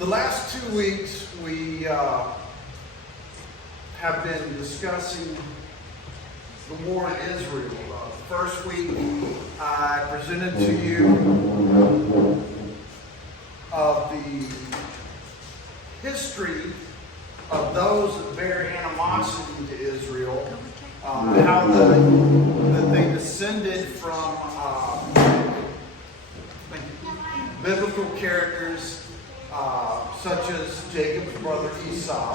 The last 2 weeks we have been discussing the war in Israel. First week I presented to you of the history of those that bear animosity to Israel, how that they descended from biblical characters such as Jacob's brother Esau,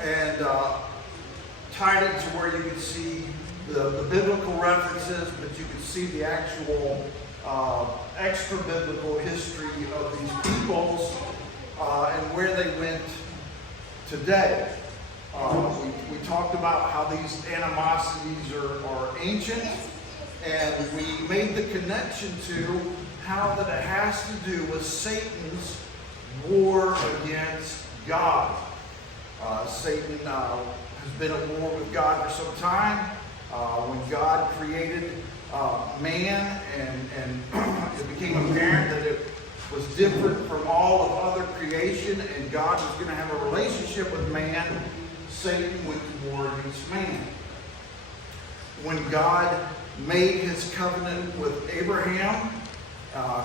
and tied it to where you could see the biblical references, but you could see the actual extra-biblical history of these peoples and where they went today. We talked about how these animosities are ancient, and we made the connection to how that it has to do with Satan's war against God. Satan has been at war with God for some time. When God created man, and it became apparent that it was different from all of other creation, and God was going to have a relationship with man, Satan went to war against man. When God made his covenant with Abraham,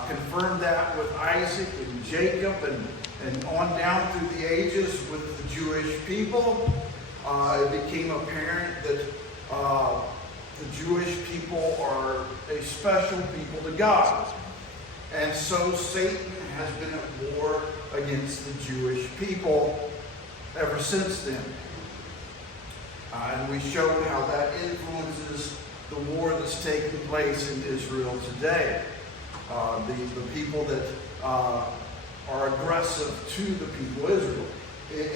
confirmed that with Isaac and Jacob, and on down through the ages with the Jewish people, it became apparent that the Jewish people are a special people to God. And so Satan has been at war against the Jewish people ever since then. And we showed how that influences the war that's taking place in Israel today. The people that are aggressive to the people of Israel.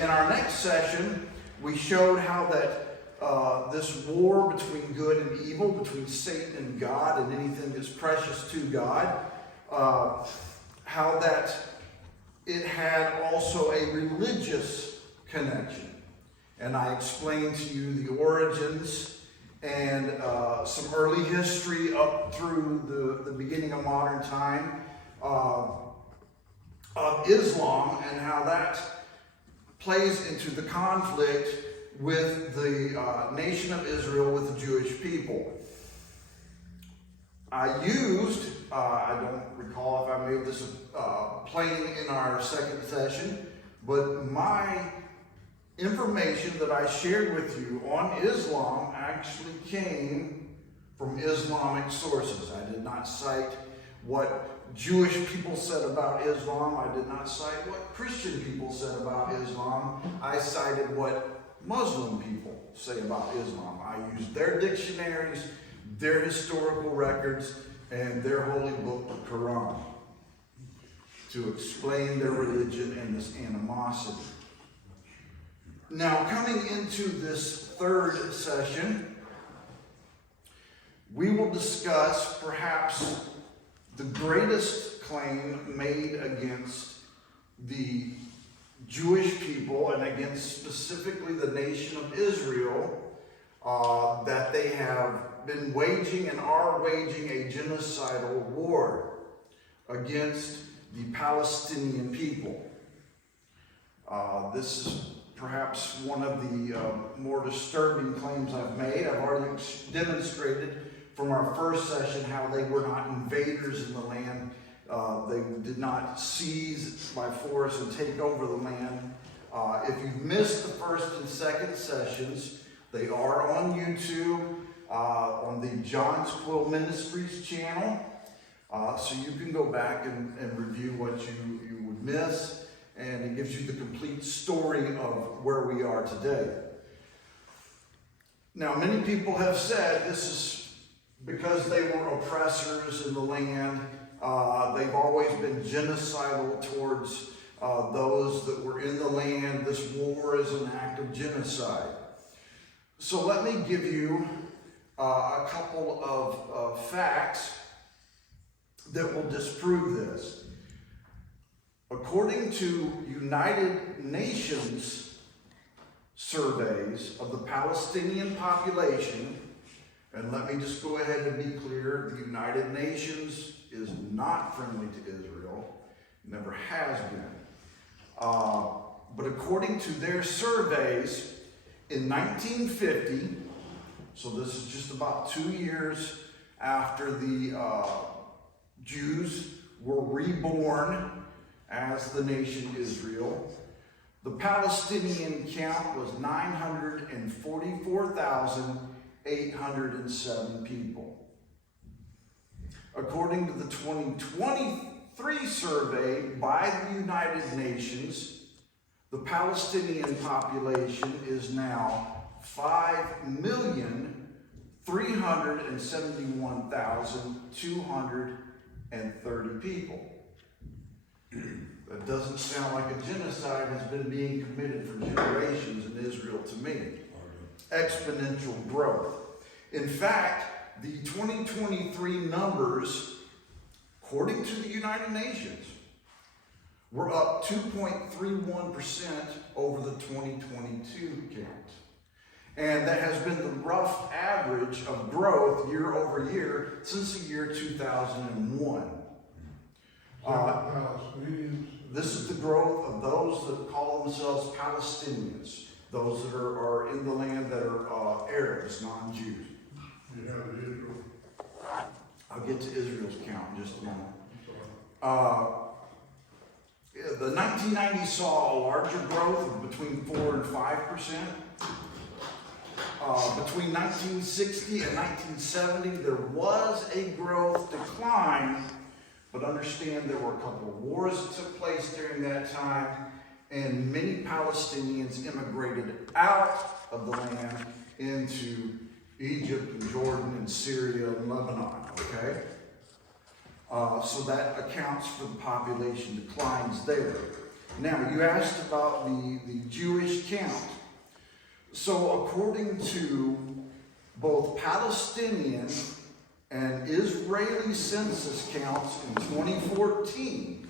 In our next session, we showed how that this war between good and evil, between Satan and God, and anything that's precious to God, how that it had also a religious connection. And I explained to you the origins and some early history up through the beginning of modern time of Islam, and how that plays into the conflict with the nation of Israel, with the Jewish people. I don't recall if I made this plain in our second session, but my information that I shared with you on Islam actually came from Islamic sources. I did not cite what Jewish people said about Islam. I did not cite what Christian people said about Islam. I cited what Muslim people say about Islam. I used their dictionaries, their historical records, and their holy book, the Quran, to explain their religion and this animosity. Now, coming into this third session, we will discuss perhaps the greatest claim made against the Jewish people and against specifically the nation of Israel, that they have been waging and are waging a genocidal war against the Palestinian people. This is perhaps one of the more disturbing claims I've made. I've already demonstrated from our first session how they were not invaders in the land. They did not seize by force and take over the land. If you've missed the first and second sessions, they are on YouTube, on the Jonsquill Ministries channel. So you can go back and review what you would miss. And it gives you the complete story of where we are today. Now, many people have said this is because they were oppressors in the land. They've always been genocidal towards those that were in the land. This war is an act of genocide. So let me give you a couple of facts that will disprove this. According to United Nations surveys of the Palestinian population, and let me just go ahead and be clear, the United Nations is not friendly to Israel, never has been. But according to their surveys, in 1950, so this is just about 2 years after the Jews were reborn as the nation Israel, the Palestinian count was 944,807 people. According to the 2023 survey by the United Nations, the Palestinian population is now 5,371,230 people. That doesn't sound like a genocide has been being committed for generations in Israel to me. Exponential growth. In fact, the 2023 numbers, according to the United Nations, were up 2.31% over the 2022 count. And that has been the rough average of growth year over year since the year 2001. This is the growth of those that call themselves Palestinians, those that are in the land that are Arabs, non-Jews. You have Israel. I'll get to Israel's count in just a moment. The 1990s saw a larger growth of between 4 and 5%. Between 1960 and 1970, there was a growth decline, but understand there were a couple of wars that took place during that time, and many Palestinians immigrated out of the land into Egypt and Jordan and Syria and Lebanon, okay? So that accounts for the population declines there. Now, you asked about the Jewish count. So according to both Palestinian and Israeli census counts in 2014,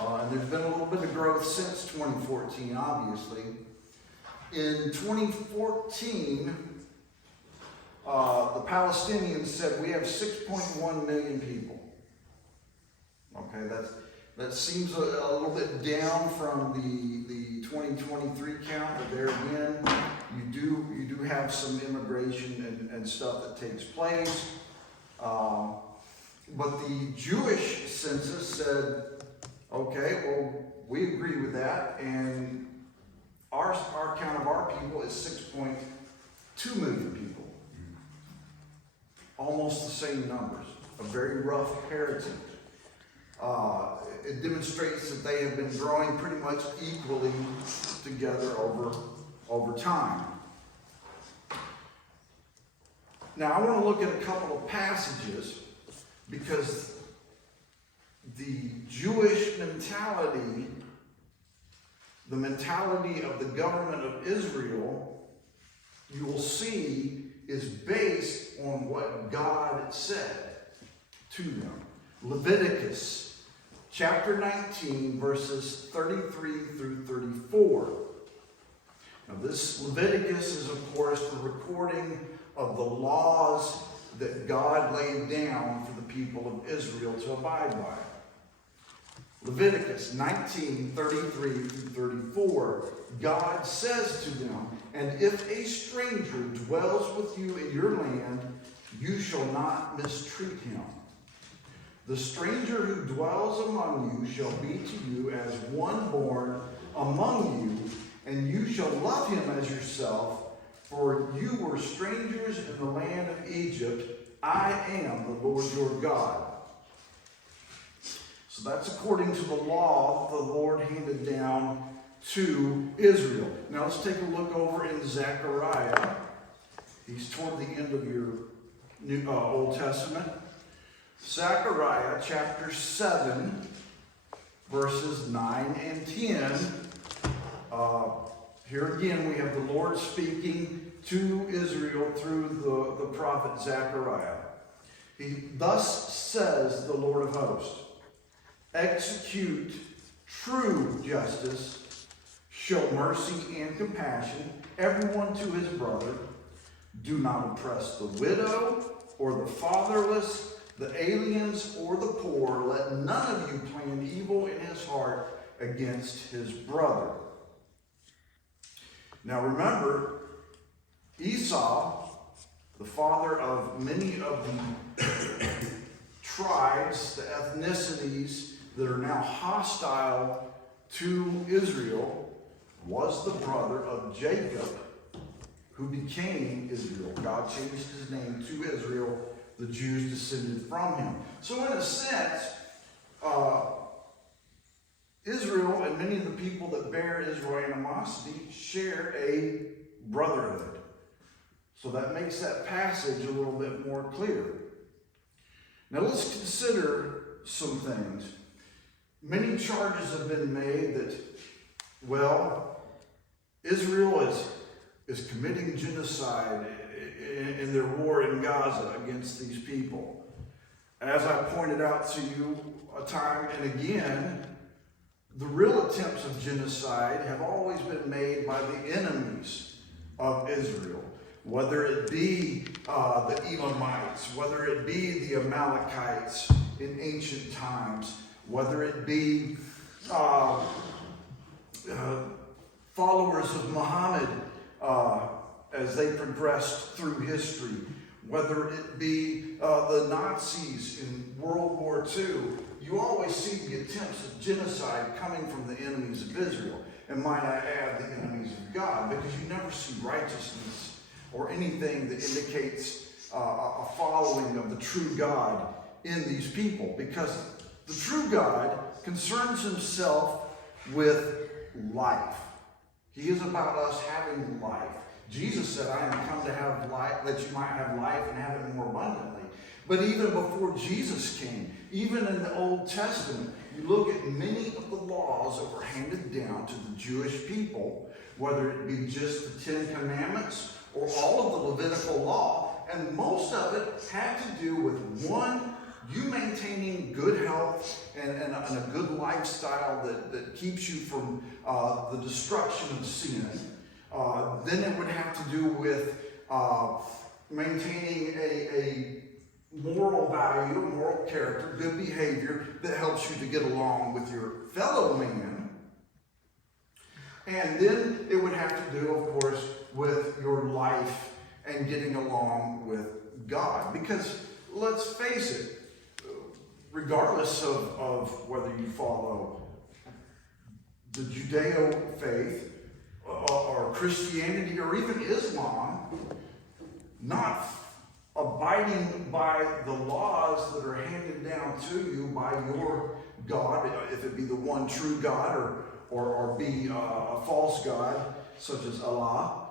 and there's been a little bit of growth since 2014, obviously. In 2014, the Palestinians said we have 6.1 million people. Okay, that seems a little bit down from the 2023 count, but there again, you do have some immigration and stuff that takes place. But the Jewish census said, okay, well, we agree with that, and our count of our people is 6.2 million people. Almost the same numbers, a very rough heritage. It demonstrates that they have been growing pretty much equally together over time. Now, I want to look at a couple of passages because the Jewish mentality, the mentality of the government of Israel, you will see is based on what God said to them. Leviticus chapter 19, verses 33 through 34. Now this Leviticus is, of course, the recording of the laws that God laid down for the people of Israel to abide by. Leviticus 19, 33 through 34. God says to them, "And if a stranger dwells with you in your land, you shall not mistreat him. The stranger who dwells among you shall be to you as one born among you, and you shall love him as yourself, for you were strangers in the land of Egypt. I am the Lord your God." So that's according to the law the Lord handed down to Israel. Now let's take a look over in Zechariah. He's toward the end of your Old Testament. Zechariah chapter 7, verses 9 and 10. Here again we have the Lord speaking to Israel through the prophet Zechariah. Thus says the Lord of hosts, "Execute true justice, show mercy and compassion, everyone to his brother. Do not oppress the widow or the fatherless, the aliens or the poor. Let none of you plan evil in his heart against his brother. Now remember, Esau, the father of many of the tribes, the ethnicities that are now hostile to Israel, was the brother of Jacob, who became Israel. God changed his name to Israel. The Jews descended from him. So in a sense, Israel and many of the people that bear Israel animosity share a brotherhood. So that makes that passage a little bit more clear. Now let's consider some things. Many charges have been made that, well, Israel is committing genocide in their war in Gaza against these people. As I pointed out to you time and again, the real attempts of genocide have always been made by the enemies of Israel, whether it be the Elamites, whether it be the Amalekites in ancient times, whether it be followers of Muhammad as they progressed through history, whether it be the Nazis in World War II. You always see the attempts of genocide coming from the enemies of Israel. And might I add, the enemies of God, because you never see righteousness or anything that indicates a following of the true God in these people. Because the true God concerns himself with life. He is about us having life. Jesus said, I am come to have life, that you might have life and have it more abundantly. But even before Jesus came, even in the Old Testament, you look at many of the laws that were handed down to the Jewish people, whether it be just the 10 Commandments or all of the Levitical law, and most of it had to do with, one, you maintaining good health and a good lifestyle that keeps you from the destruction of sin. Then it would have to do with maintaining a moral value, moral character, good behavior that helps you to get along with your fellow man. And then it would have to do, of course, with your life and getting along with God. Because let's face it, regardless of whether you follow the Judeo faith or Christianity or even Islam, not abiding by the laws that are handed down to you by your God, if it be the one true God or be a false God such as Allah,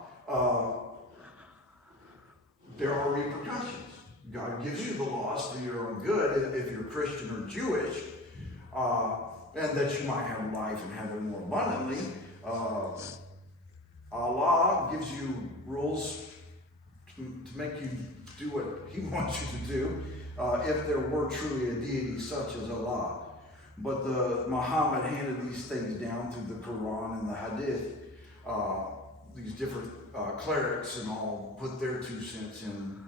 there are repercussions. God gives you the laws for your own good if you're Christian or Jewish, and that you might have life and have it more abundantly. Allah gives you rules to make you do what he wants you to do, if there were truly a deity such as Allah. But Muhammad handed these things down through the Quran and the Hadith. These different clerics and all put their 2 cents in.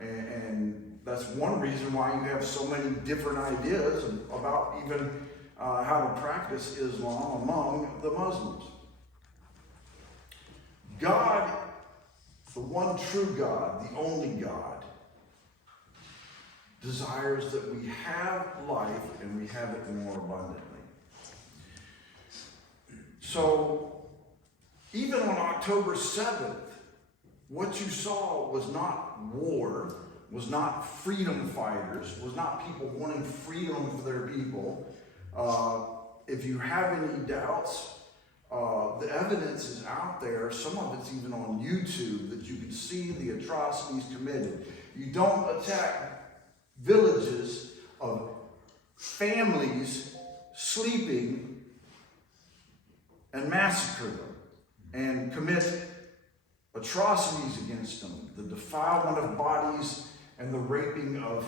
And that's one reason why you have so many different ideas about even how to practice Islam among the Muslims. God, the one true God, the only God, desires that we have life and we have it more abundantly. So, even on October 7th, what you saw was not war, was not freedom fighters, was not people wanting freedom for their people. If you have any doubts, the evidence is out there. Some of it's even on YouTube that you can see the atrocities committed. You don't attack villages of families sleeping and massacre them and commit atrocities against them, the defilement of bodies and the raping of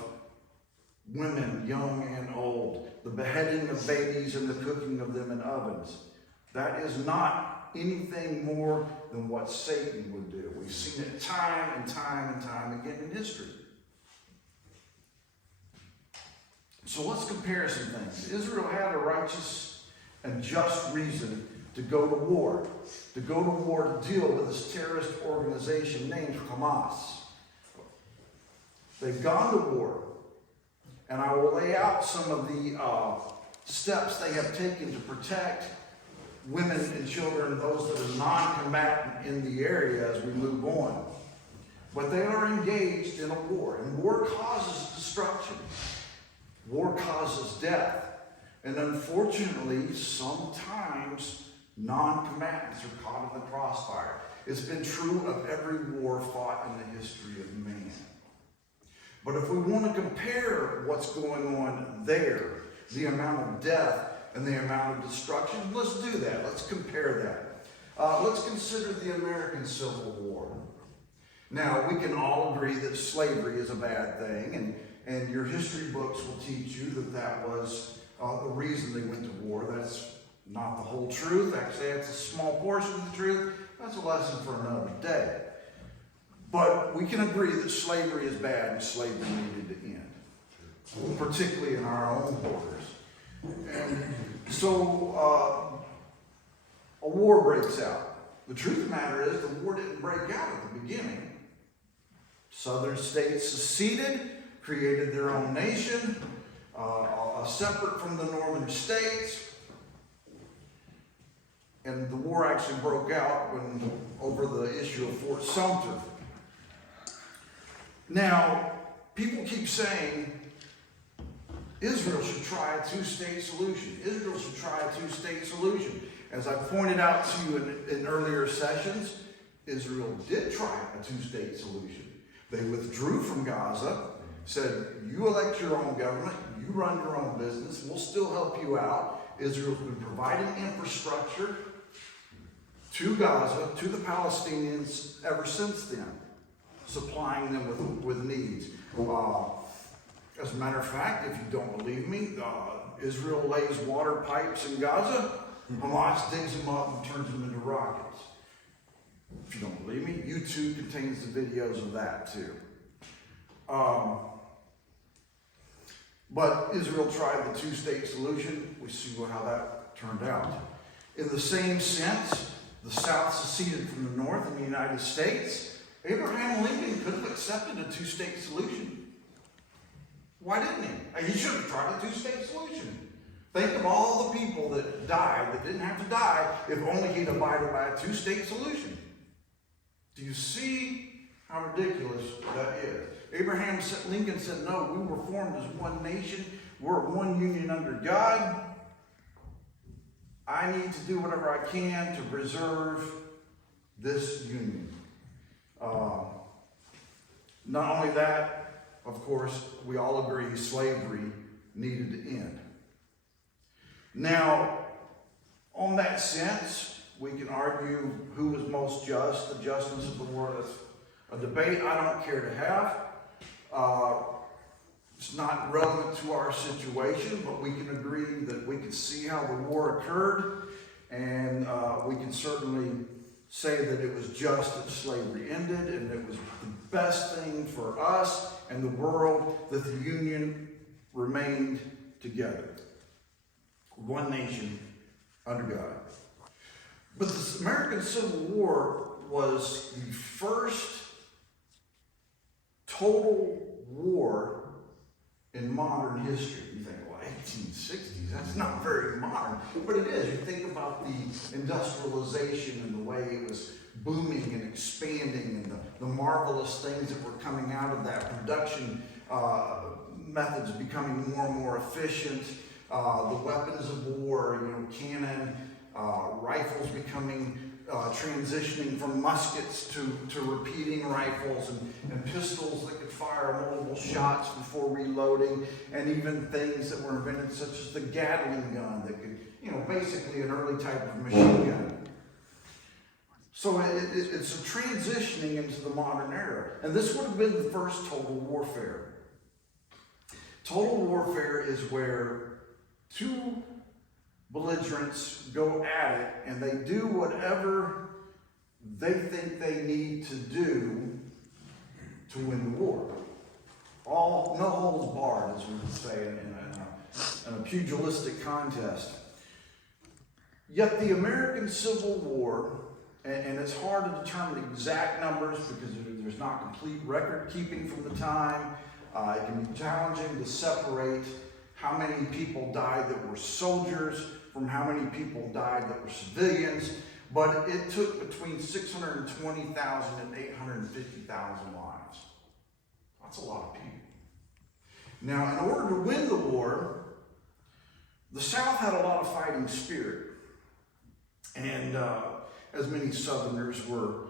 women, young and old, the beheading of babies and the cooking of them in ovens. That is not anything more than what Satan would do. We've seen it time and time and time again in history. So let's compare some things. Israel had a righteous and just reason to go to war. To go to war to deal with this terrorist organization named Hamas. They've gone to war. And I will lay out some of the steps they have taken to protect women and children, those that are non-combatant in the area as we move on. But they are engaged in a war, and war causes destruction. War causes death. And unfortunately, sometimes non-combatants are caught in the crossfire. It's been true of every war fought in the history of man. But if we want to compare what's going on there, the amount of death and the amount of destruction, let's do that. Let's compare that. Let's consider the American Civil War. Now, we can all agree that slavery is a bad thing, and your history books will teach you that that was the reason they went to war. That's not the whole truth. Actually, that's a small portion of the truth. That's a lesson for another day. But we can agree that slavery is bad and slavery needed to end, particularly in our own borders. And so a war breaks out. The truth of the matter is the war didn't break out at the beginning. Southern states seceded, created their own nation, separate from the northern states. And the war actually broke out over the issue of Fort Sumter. Now, people keep saying Israel should try a two-state solution. Israel should try a two-state solution. As I pointed out to you in earlier sessions, Israel did try a two-state solution. They withdrew from Gaza, said, you elect your own government, you run your own business, we'll still help you out. Israel's been providing infrastructure to Gaza, to the Palestinians ever since then, supplying them with needs. As a matter of fact, if you don't believe me, Israel lays water pipes in Gaza, Hamas digs them up and turns them into rockets. If you don't believe me, YouTube contains the videos of that too. But Israel tried the two-state solution. We see how that turned out. In the same sense, the South seceded from the North in the United States. Abraham Lincoln could have accepted a two-state solution. Why didn't he? He should have tried a two-state solution. Think of all the people that died that didn't have to die if only he'd abided by a two-state solution. Do you see how ridiculous that is? Abraham Lincoln said, no, we were formed as one nation. We're one union under God. I need to do whatever I can to preserve this union. Not only that, of course, we all agree slavery needed to end. Now, on that sense, we can argue who was most just, the justness of the war. That's a debate I don't care to have. It's not relevant to our situation, but we can agree that we can see how the war occurred, and we can certainly say that it was just that slavery ended, and it was the best thing for us and the world that the Union remained together. One nation under God. But the American Civil War was the first total war in modern history. You think, well, 1860s, that's not very modern. But it is. You think about the industrialization and the way it was booming and expanding and the marvelous things that were coming out of that, production methods becoming more and more efficient, the weapons of war, cannon, rifles becoming, transitioning from muskets to repeating rifles and pistols that could fire multiple shots before reloading, and even things that were invented such as the Gatling gun that could, basically an early type of machine gun. So it's a transitioning into the modern era. And this would have been the first total warfare. Total warfare is where two belligerents go at it and they do whatever they think they need to do to win the war. No holds barred, as we would say in a pugilistic contest. Yet the American Civil War, and it's hard to determine exact numbers because there's not complete record keeping from the time. It can be challenging to separate how many people died that were soldiers from how many people died that were civilians, but it took between 620,000 and 850,000 lives. That's a lot of people. Now, in order to win the war, the South had a lot of fighting spirit. And as many Southerners were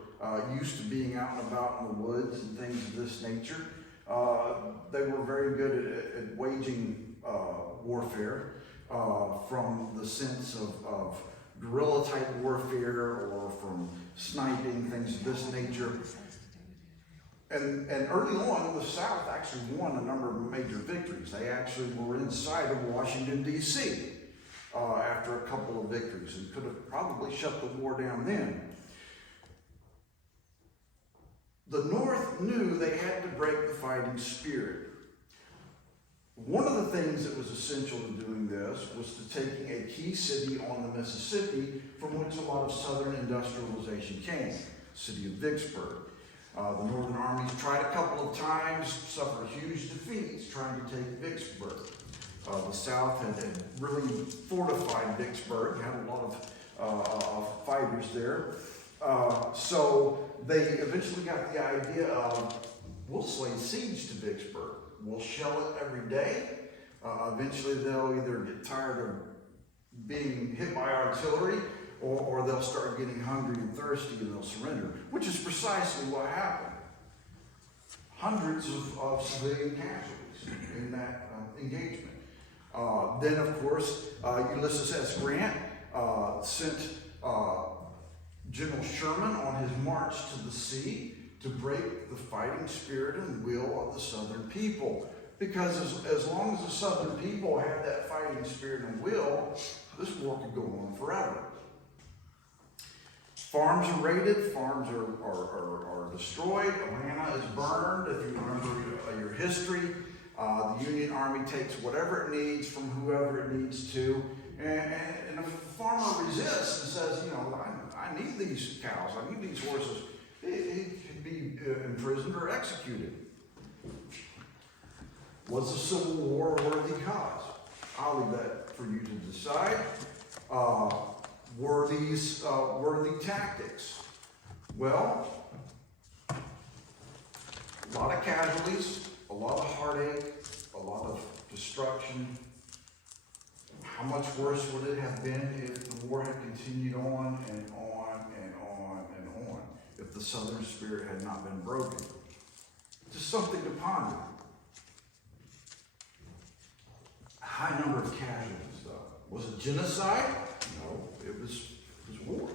used to being out and about in the woods and things of this nature, they were very good at waging warfare from the sense of guerrilla type warfare or from sniping, things of this nature. And early on, the South actually won a number of major victories. They actually were inside of Washington, D.C. After a couple of victories and could have probably shut the war down then. The North knew they had to break the fighting spirit. One of the things that was essential to doing this was to taking a key city on the Mississippi from which a lot of Southern industrialization came, the city of Vicksburg. The Northern armies tried a couple of times, suffered huge defeats trying to take Vicksburg. The South had really fortified Vicksburg, had a lot of fighters there. So they eventually got the idea of, we'll lay siege to Vicksburg. We'll shell it every day. Eventually they'll either get tired of being hit by artillery or they'll start getting hungry and thirsty and they'll surrender, which is precisely what happened. Hundreds of civilian casualties in that engagement. Then, of course, Ulysses S. Grant sent General Sherman on his march to the sea to break the fighting spirit and will of the Southern people. Because as long as the Southern people had that fighting spirit and will, this war could go on forever. Farms are raided, farms are destroyed, Atlanta is burned, if you remember your history. The Union Army takes whatever it needs from whoever it needs to, and if a farmer resists and says, you know, I need these cows, I need these horses, he can be imprisoned or executed. Was the Civil War a worthy cause? I'll leave that for you to decide. Were these worthy tactics? Well, a lot of casualties, a lot of heartache, a lot of destruction. How much worse would it have been if the war had continued on and on and on and on, if the Southern spirit had not been broken? Just something to ponder. A high number of casualties, though. Was it genocide? No, it was war.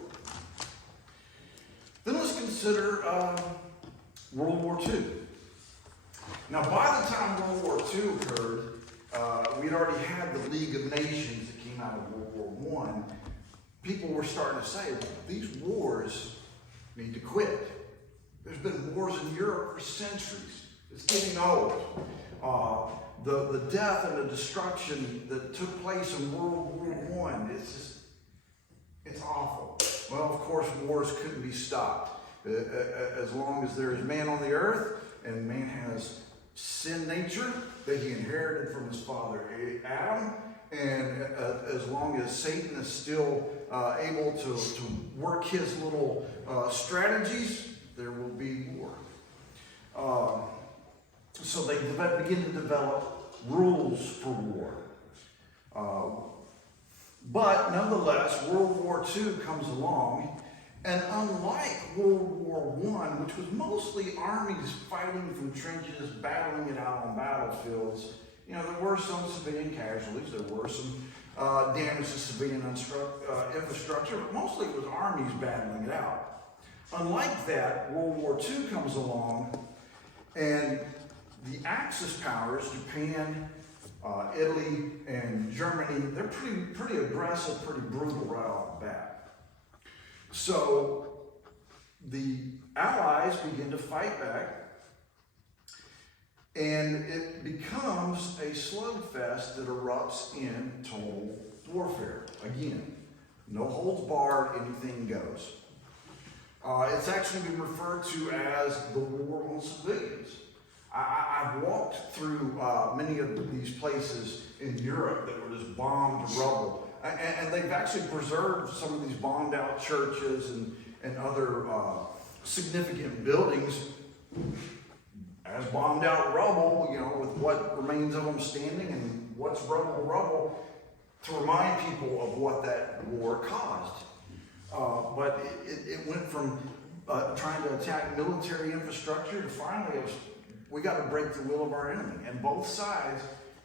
Then let's consider World War II. Now, by the time World War II occurred, we'd already had the League of Nations that came out of World War I. People were starting to say, well, these wars need to quit. There's been wars in Europe for centuries. It's getting old. The death and the destruction that took place in World War I, it's awful. Well, of course, wars couldn't be stopped. As long as there is man on the earth and man has sin nature that he inherited from his father Adam, and as long as Satan is still able to work his little strategies, there will be war. So they begin to develop rules for war. But nonetheless, World War II comes along, and unlike World War I, which was mostly armies fighting from trenches, battling it out on battlefields, you know, there were some civilian casualties, there were some damage to civilian infrastructure, but mostly it was armies battling it out. Unlike that, World War II comes along, and the Axis powers, Japan, Italy, and Germany, they're pretty aggressive, pretty brutal right off the bat. So the Allies begin to fight back, and it becomes a slugfest that erupts in total warfare. Again, No holds barred, anything goes. It's actually been referred to as the war on civilians. I've walked through many of these places in Europe that were just bombed to rubble. And they've actually preserved some of these bombed out churches and other significant buildings as bombed out rubble, with what remains of them standing and what's rubble, to remind people of what that war caused. But it went from trying to attack military infrastructure to finally we got to break the will of our enemy. And both sides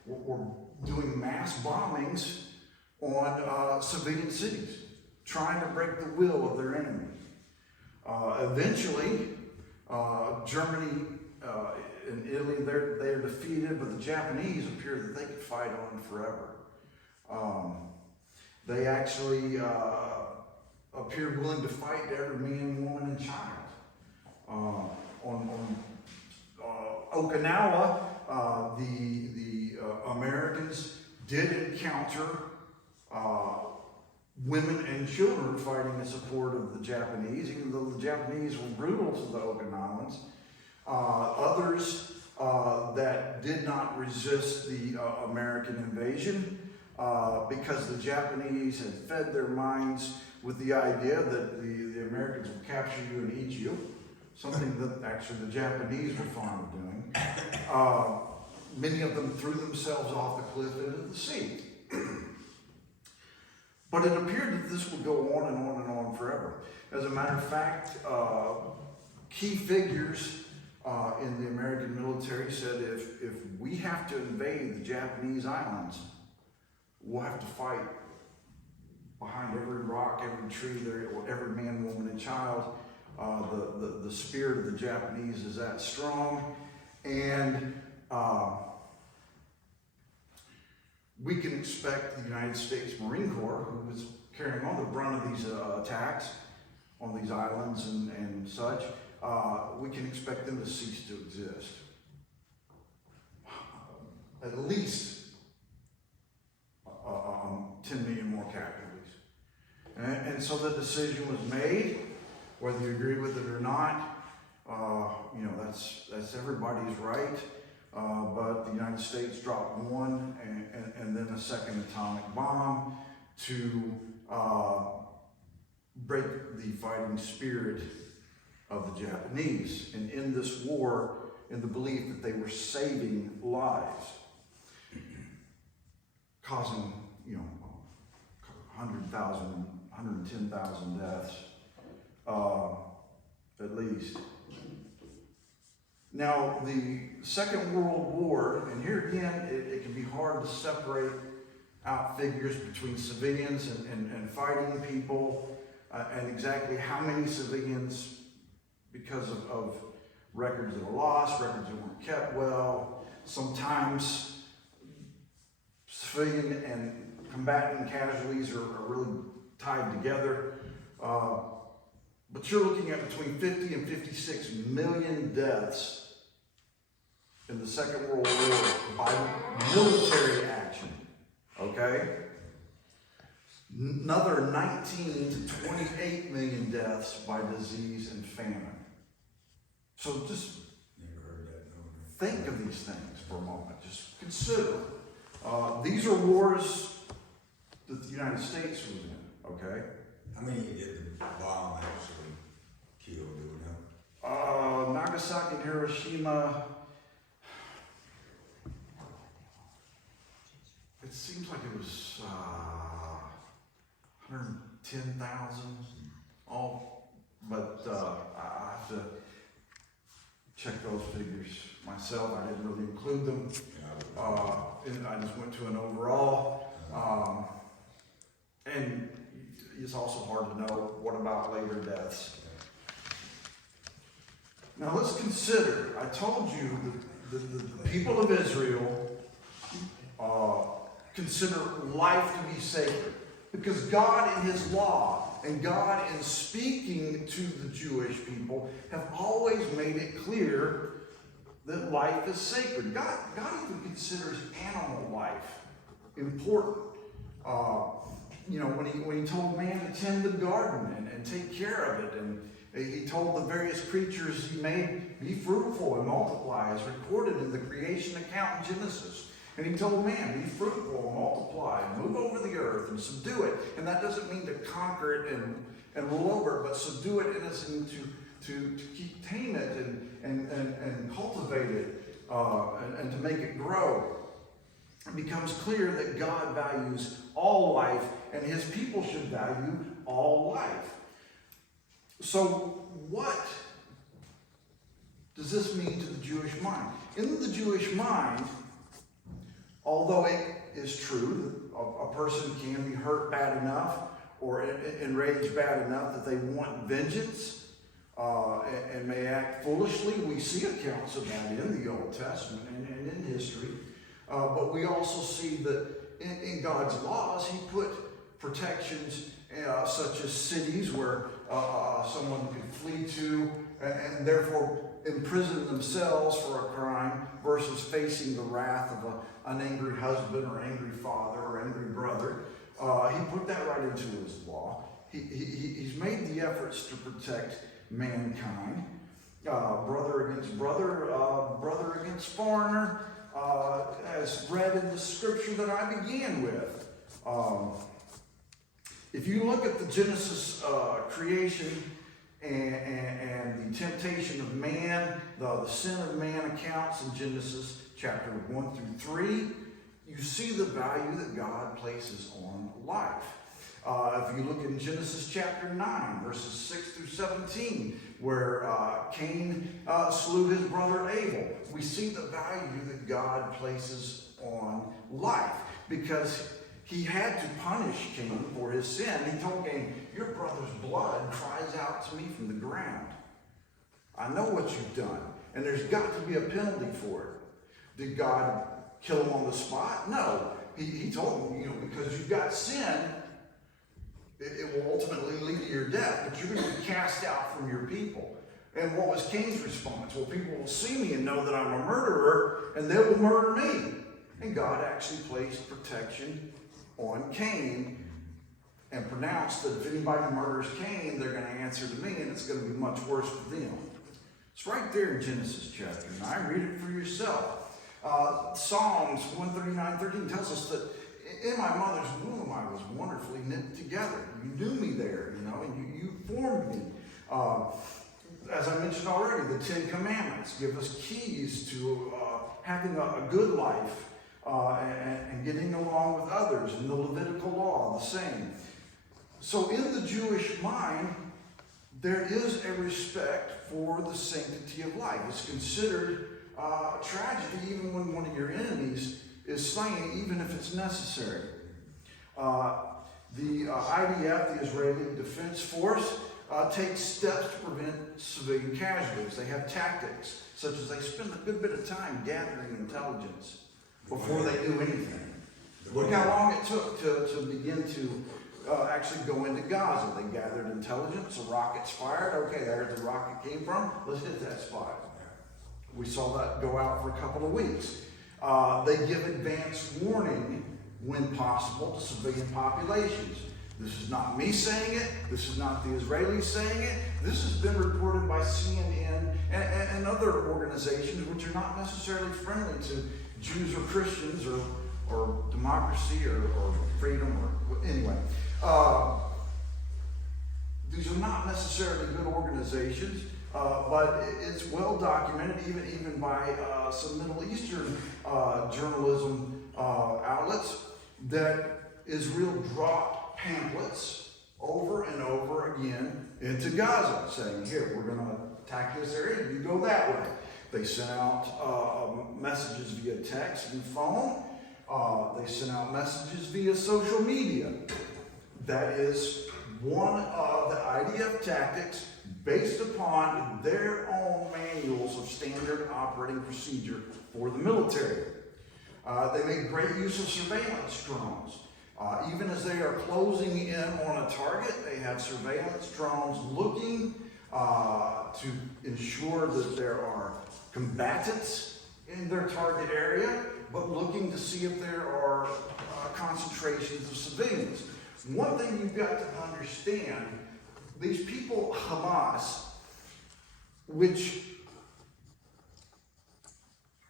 were doing mass bombings on civilian cities, trying to break the will of their enemy. Eventually, Germany and Italy, they're defeated, but the Japanese appear that they could fight on forever. They actually appeared willing to fight every man, woman, and child. On Okinawa, the Americans did encounter women and children fighting in support of the Japanese, even though the Japanese were brutal to the Okinawans. Others that did not resist the American invasion because the Japanese had fed their minds with the idea that the Americans would capture you and eat you, something that actually the Japanese were fond of doing. Many of them threw themselves off the cliff into the sea. But it appeared that this would go on and on and on forever. As a matter of fact, key figures in the American military said if we have to invade the Japanese islands, we'll have to fight behind every rock, every tree, every man, woman, and child. The spirit of the Japanese is that strong. And we can expect the United States Marine Corps, who was carrying on the brunt of these attacks on these islands and such, we can expect them to cease to exist. At least 10 million more casualties. And so the decision was made, whether you agree with it or not. That's everybody's right. But the United States dropped one and then a second atomic bomb to break the fighting spirit of the Japanese and end this war in the belief that they were saving lives, causing 100,000, 110,000 deaths at least. Now, the Second World War, and here again, it can be hard to separate out figures between civilians and fighting people, and exactly how many civilians, because of records that were lost, records that weren't kept well. Sometimes civilian and combatant casualties are really tied together. But you're looking at between 50 and 56 million deaths in the Second World War by military action, okay? Another 19 to 28 million deaths by disease and famine. So just think of these things for a moment. Just consider. These are wars that the United States was in, okay? How many did the bomb actually kill, do we know? Nagasaki and Hiroshima, it seems like it was 110,000 all, but I have to check those figures myself. I didn't really include them. I just went to an overall. And it's also hard to know what about later deaths. Now let's consider, I told you that the people of Israel consider life to be sacred. Because God in His law and God in speaking to the Jewish people have always made it clear that life is sacred. God even considers animal life important. when he told man to tend the garden and take care of it, and he told the various creatures he made, be fruitful and multiply, as recorded in the creation account in Genesis. And he told man, be fruitful and multiply, move over the earth and subdue it. And that doesn't mean to conquer it and rule over it, but subdue it in a sense to tame it and cultivate it and to make it grow. It becomes clear that God values all life, and his people should value all life. So what does this mean to the Jewish mind? In the Jewish mind, although it is true that a person can be hurt bad enough or enraged bad enough that they want vengeance and may act foolishly, we see accounts of that in the Old Testament and in history. But we also see that in God's laws, he put protections such as cities where someone could flee to and therefore imprison themselves for a crime versus facing the wrath of an angry husband or angry father or angry brother. He put that right into his law. He's made the efforts to protect mankind. Brother against brother, brother against foreigner, as read in the scripture that I began with. If you look at the Genesis creation and the temptation of man, the sin of man accounts in Genesis chapter 1 through 3, you see the value that God places on life. If you look in Genesis chapter 9, verses 6 through 17, where Cain slew his brother Abel, we see the value that God places on life, because he had to punish Cain for his sin. He told Cain, your brother's blood cries out to me from the ground. I know what you've done, and there's got to be a penalty for it. Did God kill him on the spot? No. He told him, because you've got sin, it will ultimately lead to your death, but you're going to be cast out from your people. And what was Cain's response? Well, people will see me and know that I'm a murderer, and they will murder me. And God actually placed protection on Cain and pronounced that if anybody murders Cain, they're going to answer to me, and it's going to be much worse for them. It's right there in Genesis chapter 9. Read it for yourself. Psalms 139:13 tells us that in my mother's womb I was wonderfully knit together. You knew me there, and you formed me. As I mentioned already, the Ten Commandments give us keys to having a good life and getting along with others. And the Levitical law, the same. So in the Jewish mind, there is a respect for the sanctity of life. It's considered tragedy even when one of your enemies is slain, even if it's necessary. The IDF, the Israeli Defense Force, takes steps to prevent civilian casualties. They have tactics, such as they spend a good bit of time gathering intelligence before they do anything. Look how long it took to begin to actually go into Gaza. They gathered intelligence, a rocket's fired. Okay, there's the rocket came from. Let's hit that spot. We saw that go out for a couple of weeks. They give advance warning when possible to civilian populations. This is not me saying it. This is not the Israelis saying it. This has been reported by CNN and other organizations which are not necessarily friendly to Jews or Christians or democracy or freedom or anyway. These are not necessarily good organizations. But it's well documented, even by some Middle Eastern journalism outlets, that Israel dropped pamphlets over and over again into Gaza, saying, here, we're going to attack this area, you go that way. They sent out messages via text and phone. They sent out messages via social media. That is one of the IDF tactics based upon their own manuals of standard operating procedure for the military. They make great use of surveillance drones. Even as they are closing in on a target, they have surveillance drones looking to ensure that there are combatants in their target area, but looking to see if there are concentrations of civilians. One thing you've got to understand, these people, Hamas, which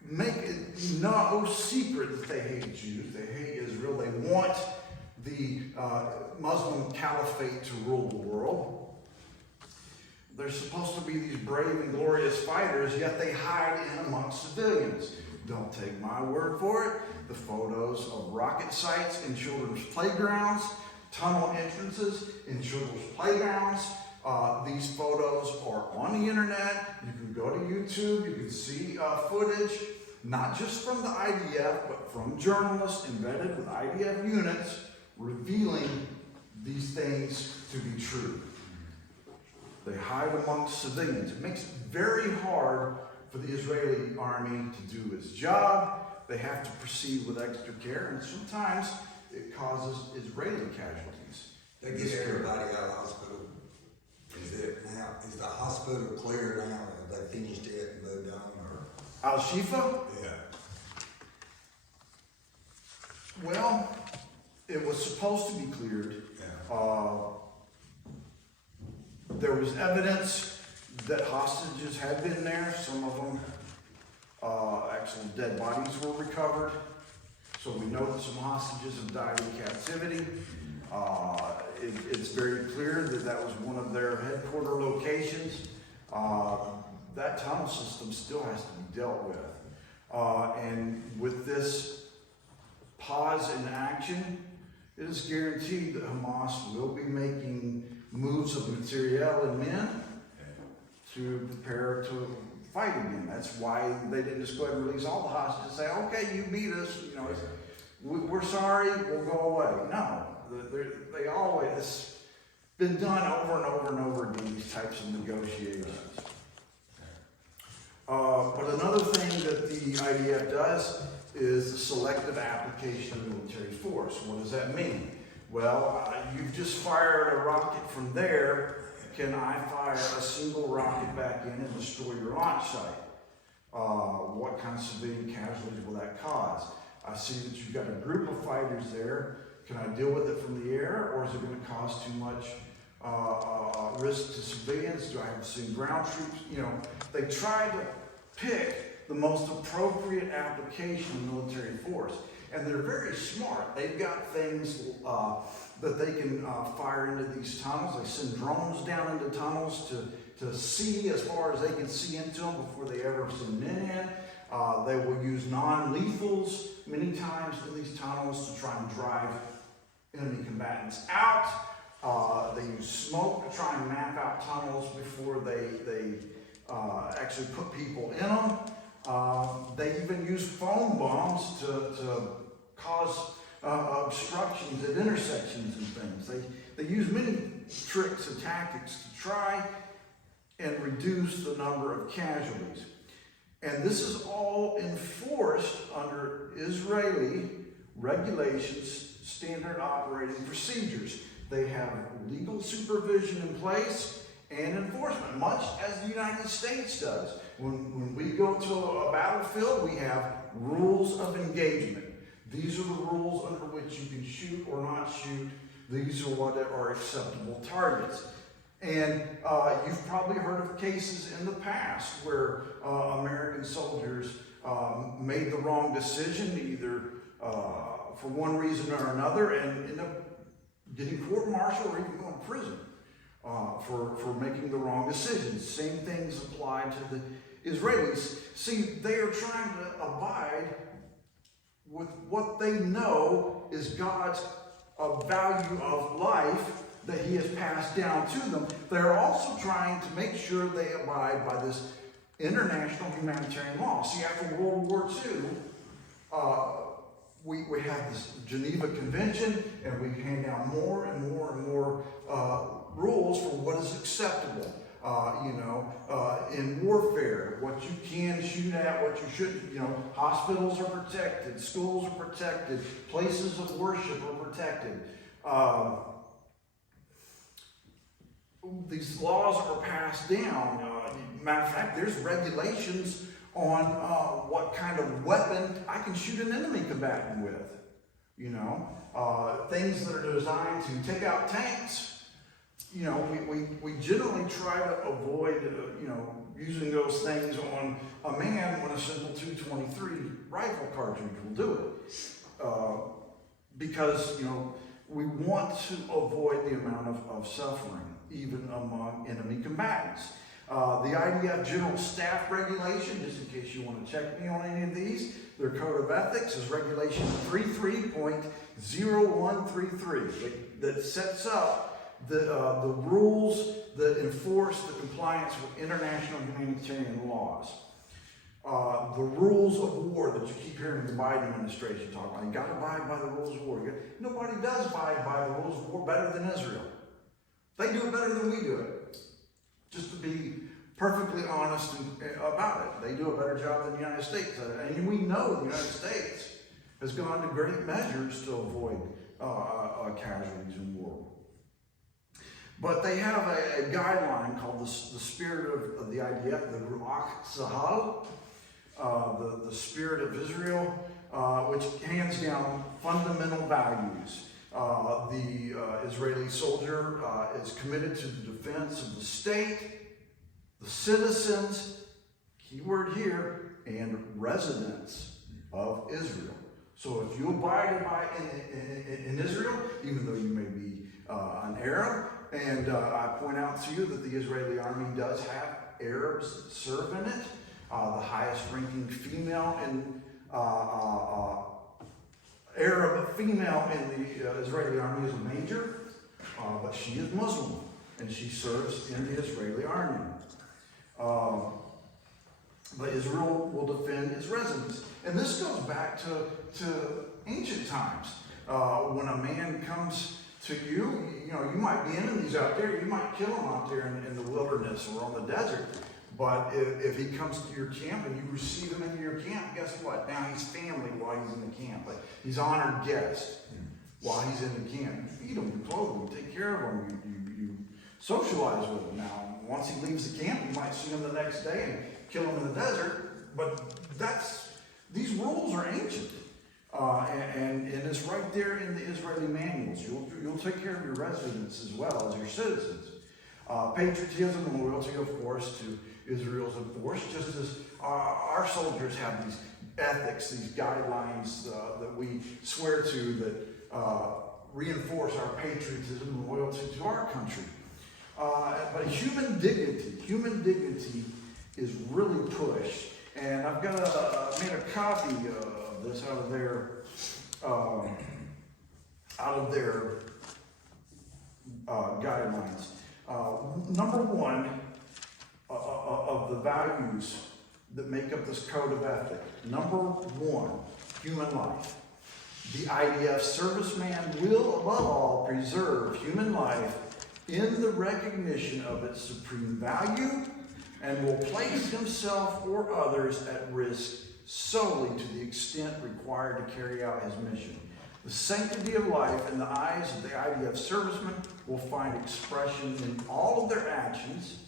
make it no secret that they hate Jews, they hate Israel, they want the Muslim caliphate to rule the world. They're supposed to be these brave and glorious fighters, yet they hide in amongst civilians. Don't take my word for it. The photos of rocket sites in children's playgrounds, tunnel entrances in children's playgrounds. These photos are on the internet. You can go to YouTube. You can see footage, not just from the IDF, but from journalists embedded with IDF units revealing these things to be true. They hide amongst civilians. It makes it very hard for the Israeli army to do its job. They have to proceed with extra care, and sometimes it causes Israeli casualties. They get everybody out of the hospital. Is the hospital clear now? Have they finished it and moved on? Or? Al-Shifa? Yeah. Well, it was supposed to be cleared. Yeah. There was evidence that hostages had been there. Some of them, actual dead bodies were recovered. So we know that some hostages have died in captivity. It's very clear that that was one of their headquarter locations. That tunnel system still has to be dealt with. And with this pause in action, it is guaranteed that Hamas will be making moves of materiel and men to prepare to fight again. That's why they didn't just go ahead and release all the hostages and say, okay, you beat us, we're sorry, we'll go away. No, they always, it's been done over and over and over again, these types of negotiations. But another thing that the IDF does is the selective application of military force. What does that mean? Well, you've just fired a rocket from there. Can I fire a single rocket back in and destroy your launch site? What kind of civilian casualties will that cause? I see that you've got a group of fighters there. Can I deal with it from the air, or is it going to cause too much risk to civilians? Do I have to send ground troops? They try to pick the most appropriate application of military force. And they're very smart. They've got things that they can fire into these tunnels. They send drones down into tunnels to see as far as they can see into them before they ever send men in. They will use non-lethals many times in these tunnels to try and drive enemy combatants out. They use smoke to try and map out tunnels before they actually put people in them. They even use foam bombs to cause obstructions at intersections and things. They use many tricks and tactics to try and reduce the number of casualties. And this is all enforced under Israeli regulations, standard operating procedures. They have legal supervision in place and enforcement, much as the United States does. When we go to a battlefield, we have rules of engagement. These are the rules under which you can shoot or not shoot. These are what are acceptable targets. And you've probably heard of cases in the past where American soldiers made the wrong decision, either for one reason or another, and end up getting court-martialed or even going to prison for making the wrong decisions. Same things apply to the Israelis. See, they are trying to abide with what they know is God's value of life that He has passed down to them. They're also trying to make sure they abide by this international humanitarian law. See, after World War II, we have this Geneva Convention, and we hand down more and more and more rules for what is acceptable. In warfare, what you can shoot at, what you shouldn't. Hospitals are protected, schools are protected, places of worship are protected. These laws are passed down. Matter of fact, there's regulations on what kind of weapon I can shoot an enemy combatant with. things that are designed to take out tanks. We generally try to avoid, using those things on a man when a simple .223 rifle cartridge will do it. Because, we want to avoid the amount of suffering, even among enemy combatants. The IDF General Staff Regulation, just in case you want to check me on any of these, their Code of Ethics is Regulation 33.0133 that sets up the rules that enforce the compliance with international humanitarian laws. The rules of war that you keep hearing the Biden administration talk about. You got to abide by the rules of war. Nobody does abide by the rules of war better than Israel. They do it better than we do it. Just to be perfectly honest about it. They do a better job than the United States. And we know the United States has gone to great measures to avoid casualties in war. But they have a guideline called the spirit of the IDF, the Ruach Sahal, the spirit of Israel, which hands down fundamental values. The Israeli soldier is committed to the defense of the state, the citizens, keyword here, and residents of Israel. So if you abide by in Israel, even though you may be an Arab, and I point out to you that the Israeli army does have Arabs that serve in it. The highest ranking female in Arab female in the Israeli army is a major, but she is Muslim, and she serves in the Israeli army. But Israel will defend its residents. And this goes back to ancient times. When a man comes to you, you might be enemies out there, you might kill him out there in the wilderness or on the desert. But if he comes to your camp and you receive him into your camp, guess what? Now he's family while he's in the camp. But he's honored guest while he's in the camp. You feed him, you clothe him, you take care of him, you socialize with him. Now, once he leaves the camp, you might see him the next day and kill him in the desert. But these rules are ancient. And it's right there in the Israeli manuals. You'll take care of your residents as well as your citizens. Patriotism and loyalty, of course, to Israel's enforced, just as our soldiers have these ethics, these guidelines that we swear to that reinforce our patriotism and loyalty to our country. But human dignity is really pushed. And I've got made a copy of this out of their guidelines. Number one of the values that make up this code of ethics. Number one, human life. The IDF serviceman will, above all, preserve human life in the recognition of its supreme value and will place himself or others at risk solely to the extent required to carry out his mission. The sanctity of life in the eyes of the IDF servicemen will find expression in all of their actions,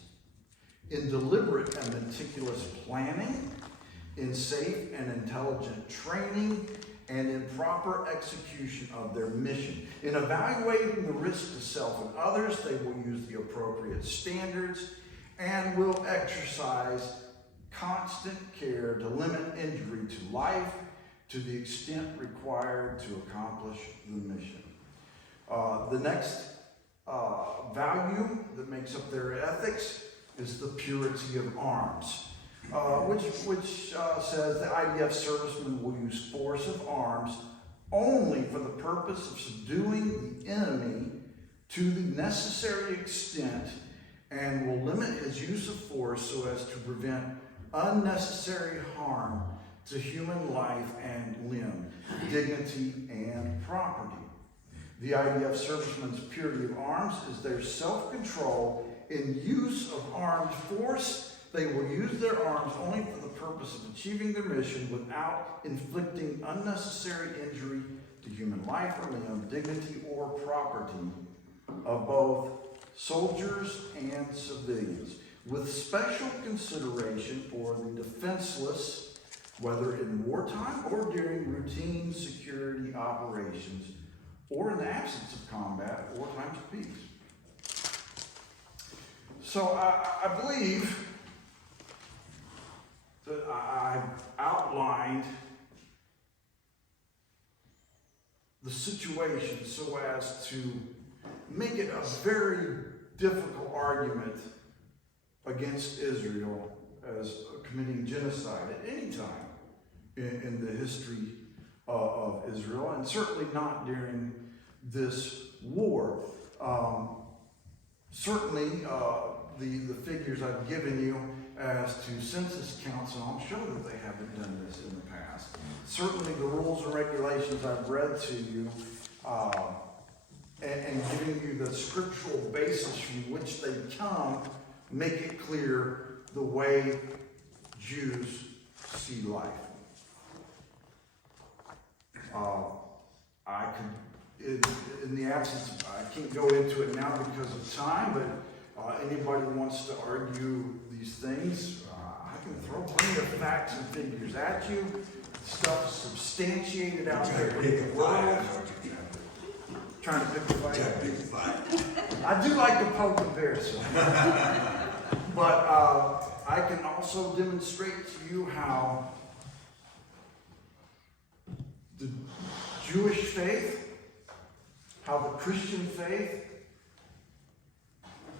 in deliberate and meticulous planning, in safe and intelligent training, and in proper execution of their mission. In evaluating the risk to self and others, they will use the appropriate standards and will exercise constant care to limit injury to life to the extent required to accomplish the mission. The next value that makes up their ethics is the purity of arms, which says the IDF servicemen will use force of arms only for the purpose of subduing the enemy to the necessary extent and will limit his use of force so as to prevent unnecessary harm to human life and limb, dignity, and property. The IDF servicemen's purity of arms is their self-control in use of armed force. They will use their arms only for the purpose of achieving their mission without inflicting unnecessary injury to human life or limb, dignity, or property of both soldiers and civilians, with special consideration for the defenseless, whether in wartime or during routine security operations, or in the absence of combat or times of peace. So I believe that I've outlined the situation so as to make it a very difficult argument against Israel as committing genocide at any time in the history of Israel, and certainly not during this war. Certainly, the figures I've given you as to census counts, and I'm sure that they haven't done this in the past. Certainly, the rules and regulations I've read to you, and giving you the scriptural basis from which they come, make it clear the way Jews see life. I could, in the absence of, I can't go into it now because of time, but anybody wants to argue these things, I can throw plenty of facts and figures at you. Stuff substantiated out there in the world. Trying to pick a fight. I do like to poke the bear, but I can also demonstrate to you how the Jewish faith, how the Christian faith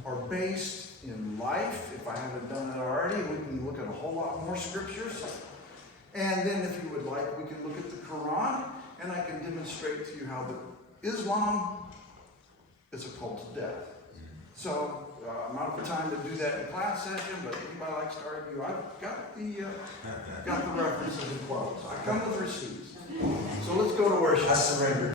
are based in life. If I haven't done it already, we can look at a whole lot more scriptures. And then if you would like, we can look at the Quran, and I can demonstrate to you how Islam is a cult of death. So I'm out of time to do that in class session, but anybody likes to argue, I've got the references and quotes. I come with receipts. So let's go to worship. I surrender.